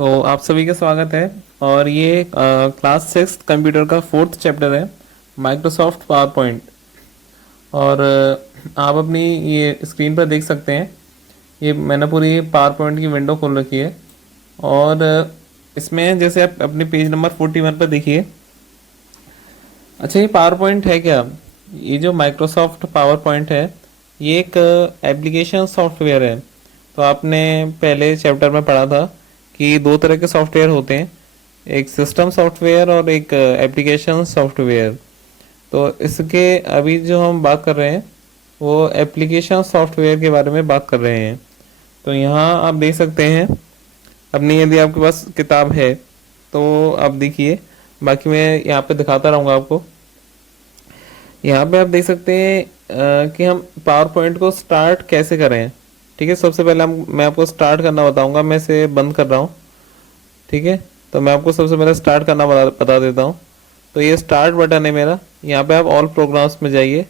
तो आप सभी का स्वागत है। और ये क्लास 6 कंप्यूटर का 4th चैप्टर है, माइक्रोसॉफ्ट पावर पॉइंट। और आप अपनी ये स्क्रीन पर देख सकते हैं, ये मैंने पूरी पावर पॉइंट की विंडो खोल रखी है। और इसमें जैसे आप अपने पेज नंबर 41 पर देखिए। अच्छा, ये पावर पॉइंट है क्या? ये जो माइक्रोसॉफ्ट पावर पॉइंट है, ये एक एप्लीकेशन सॉफ्टवेयर है। तो आपने पहले चैप्टर में पढ़ा था कि दो तरह के सॉफ्टवेयर होते हैं, एक सिस्टम सॉफ्टवेयर और एक एप्लीकेशन सॉफ्टवेयर। तो इसके अभी जो हम बात कर रहे हैं वो एप्लीकेशन सॉफ्टवेयर के बारे में बात कर रहे हैं। तो यहाँ आप देख सकते हैं अपनी, यदि आपके पास किताब है तो आप देखिए, बाकी मैं यहाँ पे दिखाता रहूँगा आपको। यहाँ पे आप देख सकते हैं कि हम पावर पॉइंट को स्टार्ट कैसे करें। ठीक है, सबसे पहले मैं आपको स्टार्ट करना बताऊंगा। मैं इसे बंद कर रहा हूँ। ठीक है, तो मैं आपको सबसे पहले स्टार्ट करना बता देता हूँ। तो ये स्टार्ट बटन है मेरा। यहाँ पे आप ऑल प्रोग्राम्स में जाइए,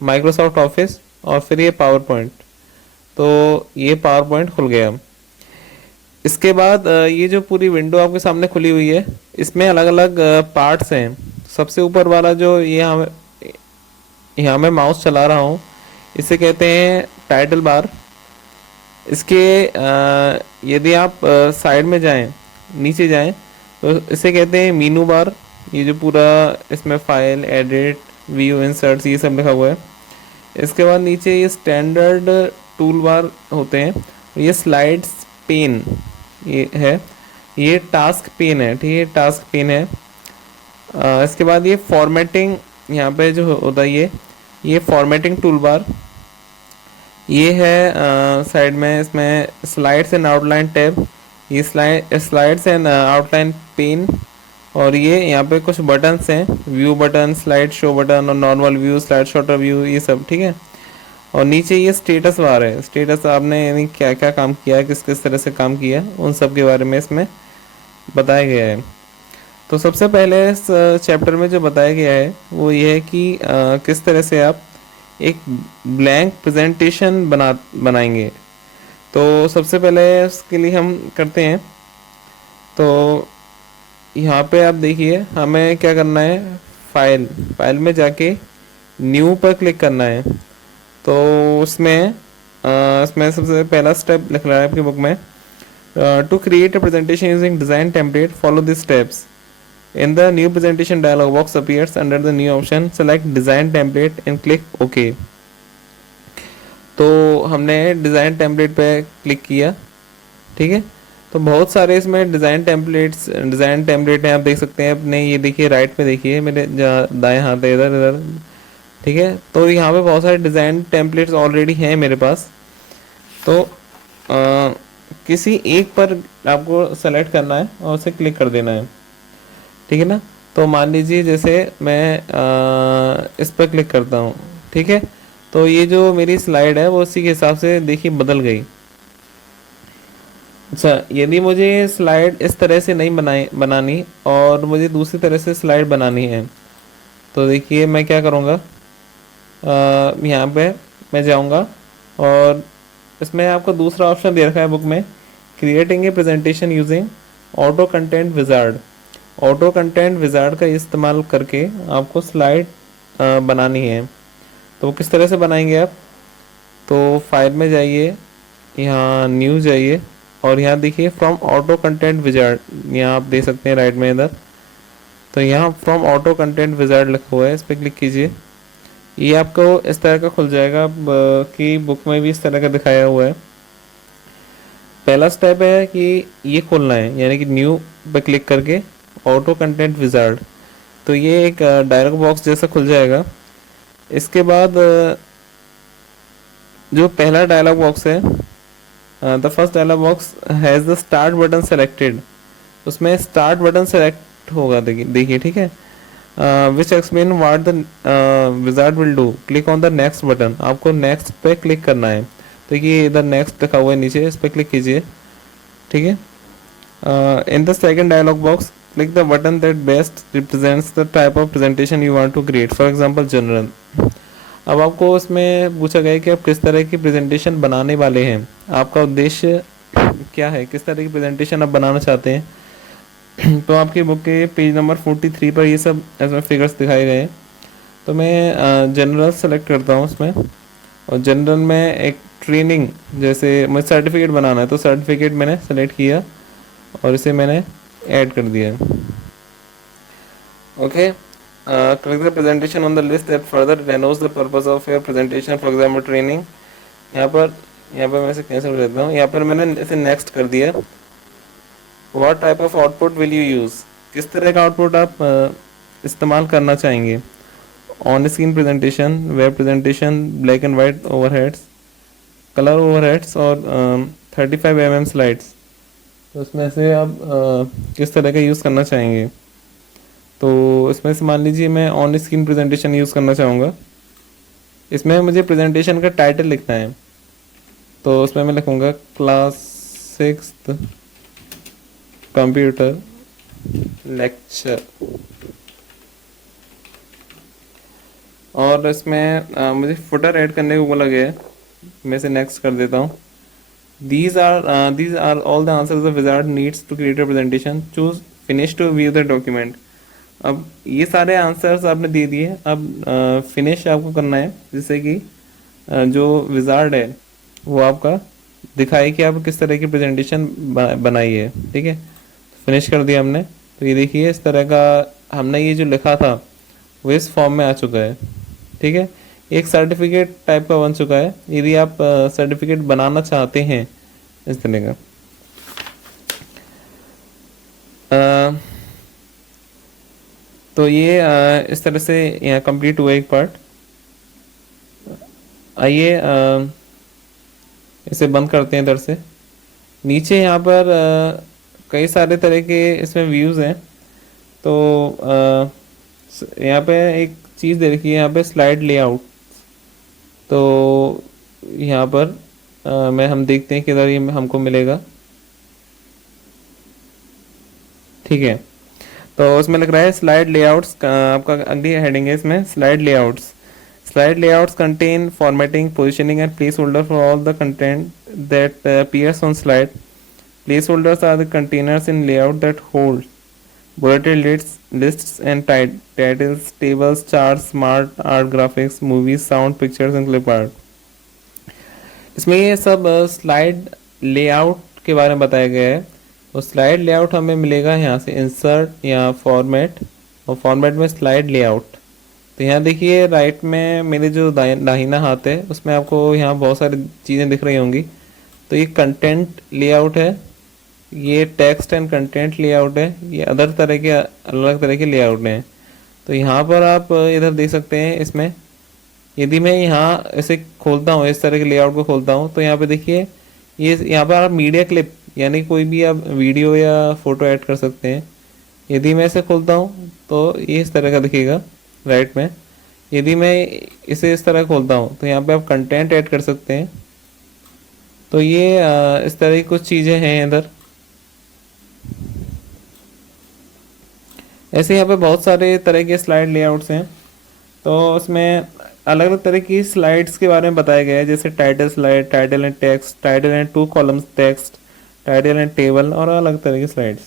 माइक्रोसॉफ्ट ऑफिस, और फिर ये पावर पॉइंट। तो ये पावर पॉइंट खुल गया। इसके बाद ये जो पूरी विंडो आपके सामने खुली हुई है, इसमें अलग अलग पार्ट्स हैं। सबसे ऊपर वाला जो ये यहाँ मैं माउस चला रहा हूँ, इसे कहते हैं टाइटल बार। इसके यदि आप साइड में जाएं, नीचे जाएं, तो इसे कहते हैं मीनू बार। ये जो पूरा इसमें फाइल, एडिट, व्यू, इंसर्ट्स, ये सब लिखा हुआ है। इसके बाद नीचे ये स्टैंडर्ड टूल बार होते हैं। ये स्लाइड्स पेन ये है, ये टास्क पेन है। ठीक है, टास्क पेन है। इसके बाद ये फॉर्मेटिंग, यहाँ पे जो होता है ये फॉर्मेटिंग टूल बार। ये है साइड में, इसमें स्लाइड्स एंड आउटलाइन टैब, ये स्लाइड्स एंड आउटलाइन पेन। और ये यहाँ पे कुछ बटन्स हैं, view button, slide show button, और नॉर्मल व्यू, स्लाइड शॉटर व्यू, ये सब। ठीक है, और नीचे ये स्टेटस बार है। स्टेटस आपने यानी क्या क्या काम किया है, किस किस तरह से काम किया है, उन सब के बारे में इसमें बताया गया है। तो सबसे पहले इस चैप्टर में जो बताया गया है वो ये है कि किस तरह से आप एक ब्लैंक प्रेजेंटेशन बनाएंगे। तो सबसे पहले उसके लिए हम करते हैं। तो यहाँ पे आप देखिए, हमें क्या करना है, फाइल में जाके न्यू पर क्लिक करना है। तो इसमें सबसे पहला स्टेप लिख रहा है आपकी बुक में, to create a presentation using design template follow this steps. In the new presentation dialog box appears under the new option, select design template and click OK। तो हमने डिज़ाइन टेम्पलेट पे click किया। ठीक है, तो बहुत सारे इसमें डिज़ाइन टेम्पलेट हैं, आप देख सकते हैं अपने। ये देखिए राइट में, देखिए मेरे दाएं हाथ है, इधर इधर। ठीक है, तो यहाँ पे बहुत सारे डिज़ाइन टेम्पलेट्स ऑलरेडी हैं मेरे पास। तो किसी एक पर आपको सेलेक्ट करना है और उसे क्लिक कर देना है। ठीक है ना, तो मान लीजिए जैसे मैं इस पर क्लिक करता हूँ। ठीक है, तो ये जो मेरी स्लाइड है वो उसी के हिसाब से देखिए बदल गई। अच्छा, यदि मुझे स्लाइड इस तरह से नहीं बनानी और मुझे दूसरी तरह से स्लाइड बनानी है, तो देखिए मैं क्या करूँगा, यहाँ पे मैं जाऊँगा और इसमें आपको दूसरा ऑप्शन दे रखा है बुक में, creating a presentation using auto content wizard. Auto content wizard का इस्तेमाल करके आपको स्लाइड बनानी है। तो किस तरह से बनाएंगे आप, तो फाइल में जाइए, यहाँ न्यू जाइए, और यहाँ देखिए फ्रॉम ऑटो कंटेंट विजार्ड, यहाँ आप देख सकते हैं राइट में इधर। तो यहाँ फ्रॉम ऑटो कंटेंट विजार्ड लिखा हुआ है, इस पर क्लिक कीजिए। ये आपको इस तरह का खुल जाएगा कि बुक में भी इस तरह का दिखाया हुआ है। पहला स्टेप है कि ये खोलना है, यानी कि न्यू पे क्लिक करके ऑटो कंटेंट विजार्ड। तो ये एक डायलॉग बॉक्स जैसा खुल जाएगा। इसके बाद जो पहला डायलॉग बॉक्स है, the first dialog box has the start button selected. उसमें स्टार्ट बटन सेलेक्ट होगा, देखिए। ठीक है, which explain what the wizard will do, click on the next button. आपको नेक्स्ट पे क्लिक करना है। देखिए इधर नेक्स्ट लिखा हुआ है नीचे, इस पर क्लिक कीजिए। ठीक है, in the second dialog box click the button that best represents the type of presentation you want to create, for example general। अब आपको इसमें पूछा गया कि आप किस तरह की प्रेजेंटेशन बनाने वाले हैं, आपका उद्देश्य क्या है, किस तरह की प्रेजेंटेशन आप बनाना चाहते हैं। तो आपकी बुक के पेज नंबर 43 पर ये सब इसमें फिगर्स दिखाए गए हैं। तो मैं जनरल सेलेक्ट करता हूँ उसमें, और जनरल में एक ट्रेनिंग, जैसे मुझे सर्टिफिकेट बनाना है तो सर्टिफिकेट मैंने सेलेक्ट किया और इसे मैंने ऐड कर दिया। Okay, click the presentation on the list that further denotes the purpose of your presentation, for example training। यहाँ पर मैं इसे कैंसिल कर देता हूँ। यहाँ पर मैंने इसे नेक्स्ट कर दिया। What type of output will you use, किस तरह का आउटपुट आप इस्तेमाल करना चाहेंगे। On screen presentation, web presentation, black and white overheads, colour overheads और 35 mm स्लाइड्स। तो उसमें से आप किस तरह का यूज़ करना चाहेंगे। तो इसमें से मान लीजिए मैं ऑन स्क्रीन प्रेजेंटेशन यूज़ करना चाहूँगा। इसमें मुझे प्रेजेंटेशन का टाइटल लिखना है, तो उसमें मैं लिखूँगा क्लास 6th कंप्यूटर लेक्चर। और इसमें मुझे फुटर ऐड करने को बोला गया है, मैं इसे नेक्स्ट कर देता हूँ। These are all the answers the wizard needs to create a presentation. Choose finish to view the document। अब ये सारे आंसर्स आपने दे दिए, अब फिनिश आपको करना है, जिससे कि जो विजार्ड है वो आपका दिखाए कि आप किस तरह की प्रेजेंटेशन बनाई है। ठीक है, फिनिश कर दिया हमने। तो ये देखिए इस तरह का हमने ये जो लिखा था वो इस फॉर्म में आ चुका है। ठीक है, एक सर्टिफिकेट टाइप का बन चुका है। यदि आप सर्टिफिकेट बनाना चाहते हैं इस तरह का, तो ये इस तरह से यहाँ कंप्लीट हुआ एक पार्ट। आइए इसे बंद करते हैं इधर से। नीचे यहाँ पर कई सारे तरह के इसमें व्यूज़ हैं। तो यहाँ पे एक चीज़ दे रखी है, यहाँ पे स्लाइड लेआउट। तो यहाँ पर हम देखते हैं किधर ये हमको मिलेगा। ठीक है, तो उसमें लग रहा है स्लाइड लेआउट्स, आपका अगली हेडिंग है इसमें slide layouts. Slide layouts contain formatting, positioning and placeholder for all the content that appears on slide. Placeholders are the containers in layout that hold bulleted lists and titles, tables, charts, smart art graphics, movies, sound, pictures and clip art. इसमें ये सब slide layout के बारे में बताया गया है। और स्लाइड लेआउट हमें मिलेगा यहाँ से इंसर्ट या फॉर्मेट, और फॉर्मेट में स्लाइड लेआउट। तो यहाँ देखिए राइट में मेरे जो दाहिना हाथ है उसमें आपको यहाँ बहुत सारी चीज़ें दिख रही होंगी। तो ये कंटेंट लेआउट है, ये टेक्स्ट एंड कंटेंट लेआउट है, ये अदर तरह के अलग तरह के लेआउट हैं। तो यहाँ पर आप इधर देख सकते हैं। इसमें यदि मैं यहाँ इसे खोलता हूँ, इस तरह के लेआउट को खोलता हूँ, तो यहाँ पे देखिए ये यहाँ पर आप मीडिया क्लिप यानी कोई भी आप वीडियो या फोटो ऐड कर सकते हैं। यदि मैं इसे खोलता हूँ तो ये इस तरह का दिखेगा राइट में। यदि मैं इसे इस तरह खोलता हूँ तो यहाँ पे आप कंटेंट ऐड कर सकते हैं। तो ये इस तरह की कुछ चीज़ें हैं इधर। ऐसे यहाँ पे बहुत सारे तरह के स्लाइड लेआउट्स हैं। तो उसमें अलग अलग तरह की स्लाइड्स के बारे में बताया गया है, जैसे title slide, title and text, title and 2 columns text, title and table और अलग तरह की स्लाइड्स।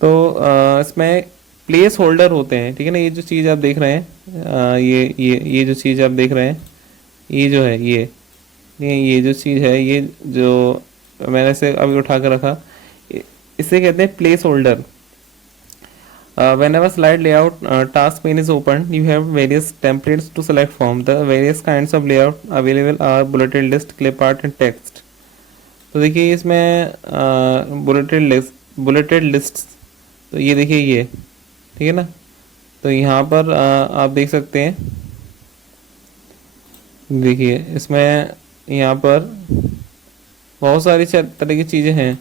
तो इसमें प्लेस होल्डर होते हैं। ठीक है ना, ये जो चीज़ आप देख रहे हैं, ये जो चीज़ आप देख रहे हैं, ये जो है ये जो चीज़ है, ये जो मैंने इसे अभी उठा कर रखा, इसे कहते हैं place holder. Whenever slide layout task pane is opened, you have various templates to select from. The various kinds of layout available are bulleted list, clip art and text। तो देखिए इसमें बुलेटेड लिस्ट, तो ये देखिए ये, ठीक है ना। तो यहाँ पर आप देख सकते हैं, देखिए इसमें यहाँ पर बहुत सारी तरह की चीज़ें हैं।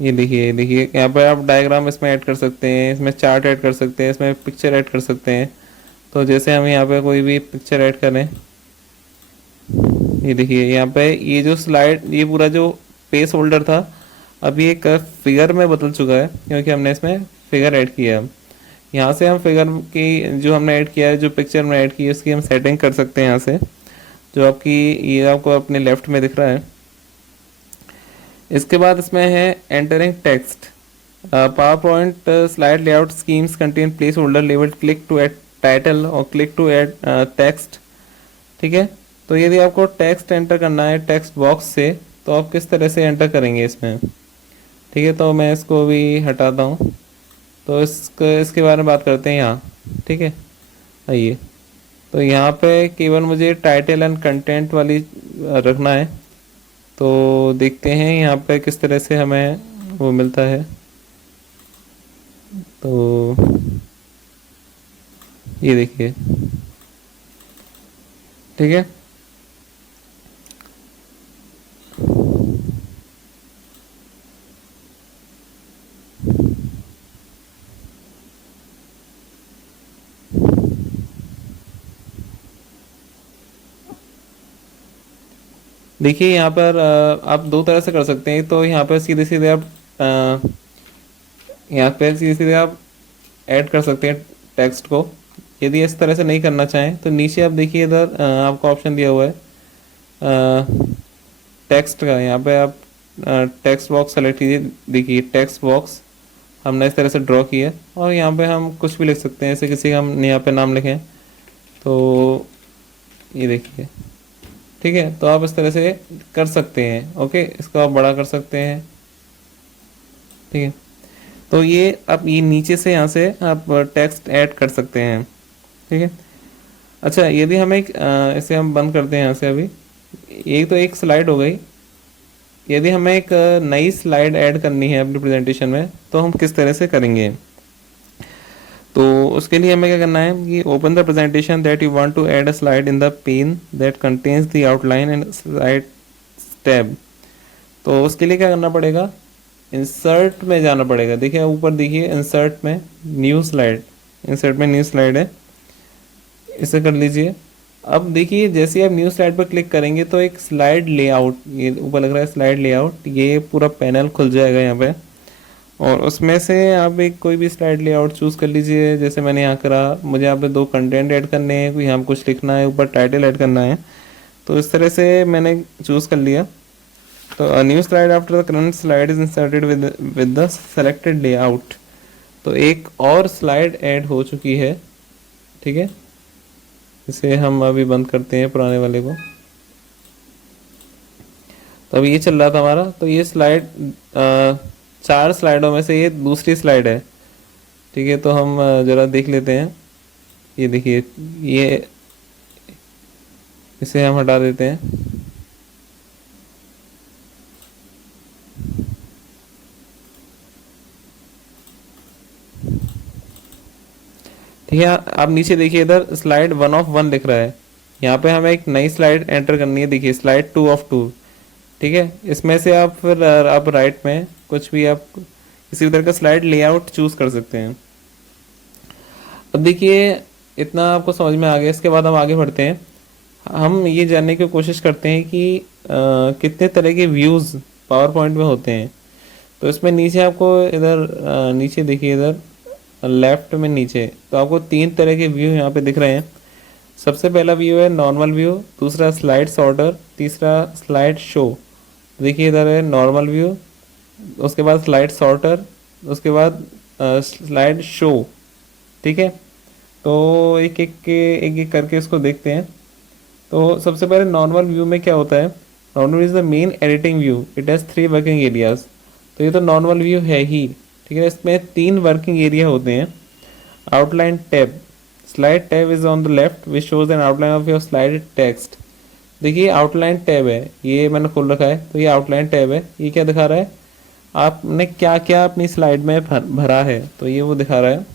ये देखिए यहाँ पर आप डायग्राम इसमें ऐड कर सकते हैं, इसमें चार्ट ऐड कर सकते हैं, इसमें पिक्चर ऐड कर सकते हैं। तो जैसे हम यहाँ पे कोई भी पिक्चर ऐड करें, ये देखिए यहाँ पे ये जो स्लाइड, ये पूरा जो पेज होल्डर था अभी एक फिगर में बदल चुका है, क्योंकि हमने इसमें फिगर ऐड किया है। यहाँ से हम फिगर की जो हमने ऐड किया है, जो पिक्चर में ऐड की है, उसकी हम सेटिंग कर सकते हैं यहाँ से। जो आपकी ये आपको अपने लेफ्ट में दिख रहा है, इसके बाद इसमें है entering text. PowerPoint slide layout schemes contain placeholder level, click to add title और क्लिक टू ऐड टेक्स्ट। ठीक है, तो यदि आपको टेक्स्ट एंटर करना है टेक्स्ट बॉक्स से, तो आप किस तरह से एंटर करेंगे इसमें। ठीक है, तो मैं इसको भी हटाता हूँ। तो इसके बारे में बात करते हैं यहाँ। ठीक है, आइए। तो यहाँ पे केवल मुझे टाइटल एंड कंटेंट वाली रखना है। तो देखते हैं यहाँ पे किस तरह से हमें वो मिलता है। तो ये देखिए। ठीक है, देखिए यहाँ पर आप दो तरह से कर सकते हैं। तो यहाँ पर सीधे सीधे आप यहाँ पे सीधे सीधे आप ऐड कर सकते हैं टेक्स्ट को। यदि इस तरह से नहीं करना चाहें तो नीचे आप देखिए, इधर आपको ऑप्शन दिया हुआ है टेक्स्ट का। यहाँ पे आप टेक्स्ट बॉक्स सेलेक्ट कीजिए। देखिए टेक्स्ट बॉक्स हमने इस तरह से ड्रॉ किया और यहाँ पे हम कुछ भी लिख सकते हैं। जैसे किसी का हम यहाँ पे नाम लिखें, तो ये देखिए। ठीक है, तो आप इस तरह से कर सकते हैं। ओके, इसको आप बड़ा कर सकते हैं। ठीक है, तो ये आप ये नीचे से यहाँ से आप टेक्स्ट ऐड कर सकते हैं। ठीक है, अच्छा यदि हम इसे हम बंद करते हैं यहाँ से अभी। ये तो एक स्लाइड हो गई। यदि हमें एक नई स्लाइड ऐड करनी है अपनी प्रेजेंटेशन में, तो हम किस तरह से करेंगे। तो उसके लिए हमें क्या करना है कि open the presentation that you want to add a slide in the pane that contains the outline and slide tab. तो उसके लिए क्या करना पड़ेगा, इंसर्ट में जाना पड़ेगा। देखिए ऊपर देखिए इंसर्ट में न्यू स्लाइड, इंसर्ट में न्यू स्लाइड है, इसे कर लीजिए। अब देखिए जैसे आप न्यू स्लाइड पर क्लिक करेंगे तो एक स्लाइड लेआउट, ये ऊपर लग रहा है स्लाइड लेआउट, ये पूरा पैनल खुल जाएगा यहाँ पे। और उसमें से आप एक कोई भी स्लाइड लेआउट चूज़ कर लीजिए। जैसे मैंने यहाँ करा, मुझे यहाँ पे दो कंटेंट ऐड करने हैं, कोई यहाँ कुछ लिखना है, ऊपर टाइटल ऐड करना है। तो इस तरह से मैंने चूज़ कर लिया। तो new slide after the current slide is inserted with the selected layout. तो एक और स्लाइड ऐड हो चुकी है। ठीक है, इसे हम अभी बंद करते हैं पुराने वाले को। तो अभी ये चल रहा था हमारा। तो ये स्लाइड चार स्लाइडों में से ये दूसरी स्लाइड है। ठीक है, तो हम जरा देख लेते हैं। ये देखिए, ये इसे हम हटा देते हैं। ठीक है, आप नीचे देखिए, इधर स्लाइड 1 of 1 लिख रहा है। यहाँ पे हमें एक नई स्लाइड एंटर करनी है। देखिए स्लाइड 2 of 2। ठीक है, इसमें से आप फिर आप राइट में कुछ भी आप किसी भी तरह का स्लाइड लेआउट चूज कर सकते हैं। अब देखिए इतना आपको समझ में आ गया। इसके बाद हम आगे बढ़ते हैं। हम ये जानने की कोशिश करते हैं कि कितने तरह के व्यूज़ पावर पॉइंट में होते हैं। तो इसमें नीचे आपको इधर नीचे देखिए, इधर लेफ्ट में नीचे तो आपको तीन तरह के व्यू यहाँ पे दिख रहे हैं। सबसे पहला व्यू है नॉर्मल व्यू, दूसरा स्लाइड सॉर्टर, तीसरा स्लाइड शो। देखिए इधर है नॉर्मल व्यू, उसके बाद स्लाइड सॉर्टर, उसके बाद स्लाइड शो। ठीक है, तो एक एक करके इसको देखते हैं। तो सबसे पहले नॉर्मल व्यू में क्या होता है। Normal is the main editing view, it has 3 working areas. तो ये तो नॉर्मल व्यू है ही। ठीक है, इसमें 3 वर्किंग एरिया होते हैं। Outline tab, slide tab is on the left which shows N outline of your slide text. देखिए आउटलाइन टैब है, ये मैंने खोल रखा है। तो ये आउटलाइन टैब है, ये क्या दिखा रहा है, आपने क्या क्या अपनी स्लाइड में भरा है, तो ये वो दिखा रहा है।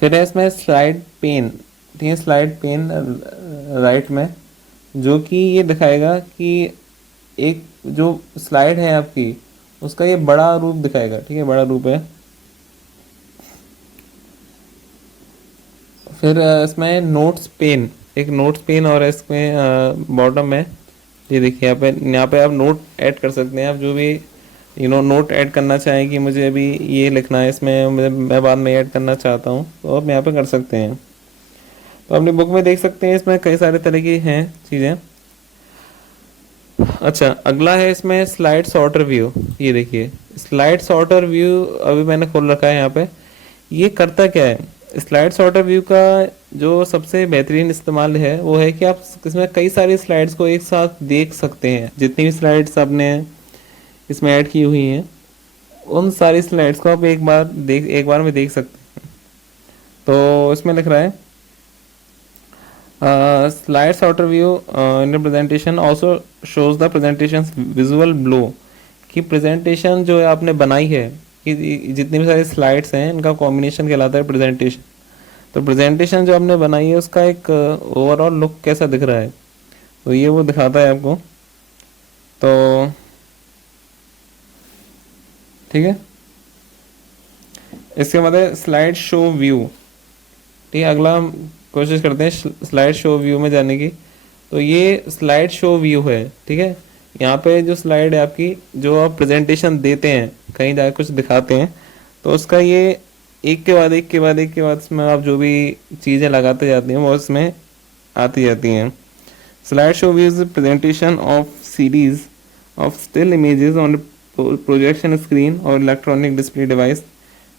फिर है इसमें स्लाइड पेन। ठीक है, स्लाइड पेन राइट में, जो कि ये दिखाएगा कि एक जो स्लाइड है आपकी, उसका ये बड़ा रूप दिखाएगा। ठीक है, बड़ा रूप है। फिर इसमें नोट्स पेन, एक नोट्स पेन और है इसमें बॉटम में। ये देखिए यहाँ पे आप नोट ऐड कर सकते हैं। आप जो भी नोट ऐड करना चाहें कि मुझे अभी ये लिखना है इसमें, मैं बाद में ऐड करना चाहता हूँ, तो आप यहाँ पे कर सकते हैं। तो अपनी बुक में देख सकते हैं, इसमें कई सारे तरह की हैं चीज़ें। अच्छा, अगला है इसमें स्लाइड सॉर्टर व्यू। ये देखिए, स्लाइड सॉर्टर व्यू अभी मैंने खोल रखा है यहाँ पे। ये करता क्या है? स्लाइड सॉर्टर व्यू का जो सबसे बेहतरीन इस्तेमाल है वो है कि आप इसमें कई सारी स्लाइड्स को एक साथ देख सकते हैं। जितनी भी स्लाइड्स आपने इसमें ऐड की हुई हैं उन सारी स्लाइड्स को आप एक बार में देख सकते हैं। तो इसमें लिख रहा है slide sorter view in presentation also shows the presentation visual blow. कि प्रेजेंटेशन जो है आपने बनाई है, कि जितनी भी सारी स्लाइड्स हैं इनका कॉम्बिनेशन कहलाता है प्रेजेंटेशन। तो प्रेजेंटेशन जो आपने बनाई है उसका एक ओवरऑल लुक कैसा दिख रहा है, तो ये वो दिखाता है आपको। तो ठीक है, इसके बाद है स्लाइड शो व्यू। ठीक है, अगला हम कोशिश करते हैं स्लाइड शो व्यू में जाने की। तो ये स्लाइड शो व्यू है। ठीक है, यहाँ पे जो स्लाइड है आपकी, जो आप प्रेजेंटेशन देते हैं, कहीं जाकर कुछ दिखाते हैं, तो उसका ये एक के बाद एक के बाद एक के बाद इसमें आप जो भी चीज़ें लगाते जाते हैं वो इसमें आती जाती हैं। Slide show view is presentation of series of still images on projection screen और electronic display device,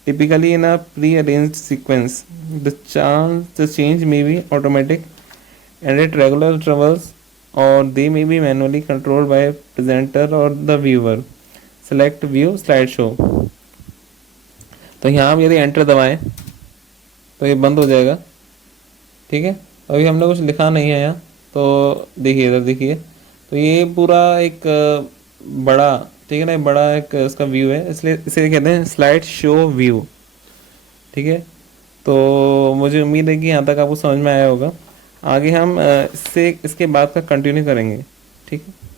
typically in a pre-arranged sequence. The change may be automatic and at regular intervals, or they may be manually controlled by a presenter or the viewer. Select view slideshow. तो यहाँ हम यदि enter दबाएं तो ये बंद हो जाएगा। ठीक है, अभी हमने कुछ लिखा नहीं है यहाँ, तो देखिए इधर देखिए। तो ये पूरा एक बड़ा, ठीक है ना, बड़ा एक इसका व्यू है, इसलिए इसे कहते हैं स्लाइड शो व्यू। ठीक है, तो मुझे उम्मीद है कि यहाँ तक आपको समझ में आया होगा। आगे हम इससे इसके बाद का कंटिन्यू करेंगे। ठीक है।